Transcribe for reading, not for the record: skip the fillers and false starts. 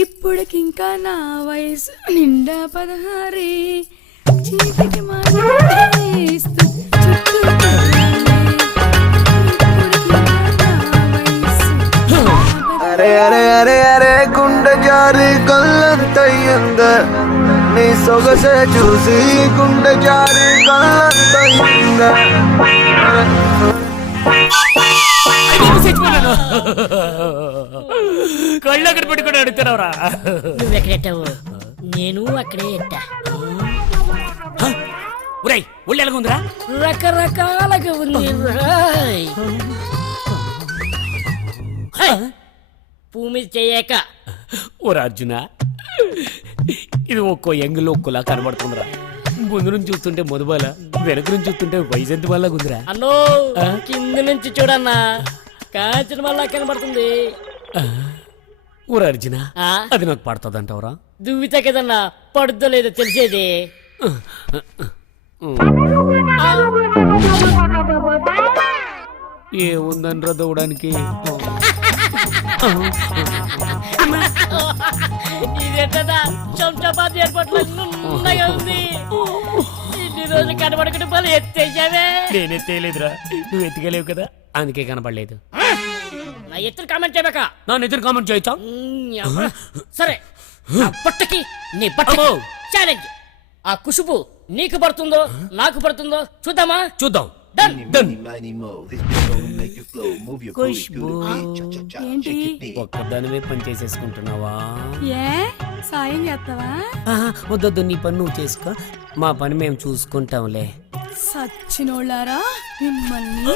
ఇప్పుడుకింకా నా వయసు నిండా 16 చీకటి మానేస్తూ చుట్టూ అరే అరే అరే అరే గుండె జారి కళ్ళంతయ్యంద నీ సొగసే చూసి గుండె జారి కళ్ళంతయ్యంద కళ్ళు అక్కడ పెట్టుకుని అడుగుతున్నావురా. నువ్వు ఎక్కడెట్టావు? నేను అక్కడే ఎట్టా. ఒరేయ్ ఒళ్ళు ఎలాగుందిరా? రకరకాలుగా ఉంది రాయ్. భూమి చేయక ఓ అర్జున, ఇది ఒక్కో ఎంగిల్ ఒక్కోలా కనబడుతుందిరా. ముందు నుంచి చూస్తుంటే మధుబాల, వెనక నుంచి చూస్తుంటే వైజంతి వాళ్ళ గుందిరా. అన్నో కింద నుంచి చూడన్నా కాంచిన వల్ల కనబడుతుంది. ఊర అర్జున, అది నాకు పడుతుందంటావురా? దువ్వితే కదన్నా పడుద్దో లేదో తెలిసేది. ఏముందనరా దూడానికి? ఇదేంటదా చంచపాతి ఏర్పాట్లు ఉన్నగా ఉంది. ఇన్ని రోజులు కనబడకుండా పలు ఎత్తేసావే. నేను ఎత్తేయలేదురా, నువ్వు ఎత్తుకోలేవు కదా, అందుకే కనపడలేదు. నా ఎత్తులు కామెంట్ చేయబక. నా ఎదురు కామెంట్ చేయొచ్చా? సరే, ఆ బట్టకి నీ బట్టకు ఛాలెంజ్. ఆ కుషుపు నీకు పడుతుందో నాకు పడుతుందో చూద్దామా? చూద్దాం. ఏంటి ఒక్కదానివే పని చేసేసుకుంటున్నావా? ఏ సాయం చేస్తావా? వద్దొద్దు, నీ పని నువ్వు చేసుకో, మా పని మేము చూసుకుంటాంలే. సచ్చినోళ్ళారా మిమ్మల్ని